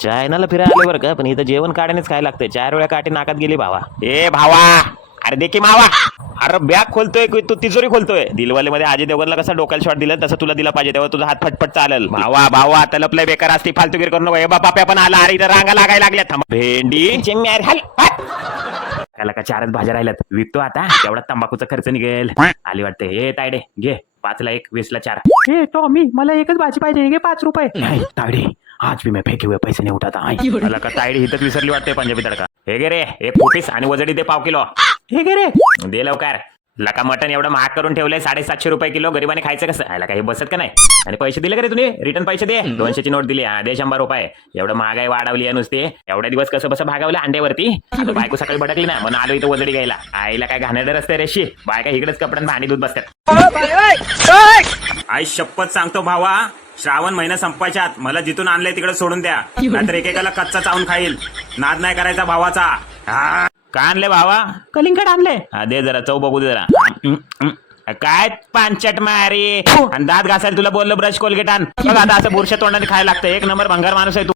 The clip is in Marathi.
चायनाला फिरायला आले बरं का, पण इथं जेवण काढण्याच काय लागतंय. 4 वेळा काठी नाकात गेली भावा. ए भावा, अरे देखी मावा, अरे बॅग खोलतोय की तू तिजोरी खोलतोय. दिलवाले मध्ये अजय देवगनला कसा डोक्याला शॉट दिला तसं तुला दिला पाहिजे, तेव्हा तुझा हात फटफट चालेल. भावा भावा तलपलंय बेकार असती फालतूगिरी करू नको. हे बापा पण आला, अरे इथं रांगा लागायला लागल्या. थांबा भेंडी चिम्म्यार हल त्याला का 4च भाज्या राहिल्यात, विकतो आता, तेवढा तंबाखूचा खर्च निघेल. आली वाटते. हे तायडे घे, 5ला 1 20ला 4. हे टॉमी, मला एकच भाजी पाहिजे, घे 5 रुपये. नाही तायडे, आज भी मैं फेके हुए पैसे नहीं उठाता. मला का तायडी हिथंच विसरली वाटते पंजाबी तडका. हे गे रे, 1 कोटीस आणि वजडी दे 1/2 किलो. हे घे रे. दे लवकर. लका मटन एवढं महाग करून ठेवलंय, 750 रुपये किलो. गरिबाने खायचं कसं? आला काही बसत का नाही? आणि पैसे दिले का रे तुम्ही? रिटर्न पैसे दे. 200ची नोट दिली. दे 100 रुपये. एवढं महागाई वाढवली आहे नुसती. एवढ्या दिवस कसं बसं भागावलं अंड्यावरती. आता बायको सकाळी भडकली ना, म्हणून आलो इथं वजडी घ्यायला. आईला काय घाणेरडं रस्ते रेशी, बायका इकडेच कपड्यात भांडी दूध बसतात. आई शपथ सांगतो भावा, श्रावण महिना संपायच्या आत मला जिथून आणलंय तिकडे सोडून द्या, नाहीतर एकेकाला कच्चा चावून खाईल. नाद नाही करायचा भावाचा. हा. का आणले भावा? कलिंगड आणले. दे जरा, चव बघू दे जरा. काय पांचट मारी, आणि दात घासायला तुला बोललो ब्रश कोलगेट आण. बघ आता असं बुरशा तोंडाने खायला लागतं. 1 नंबर भंगार माणूस आहे तू.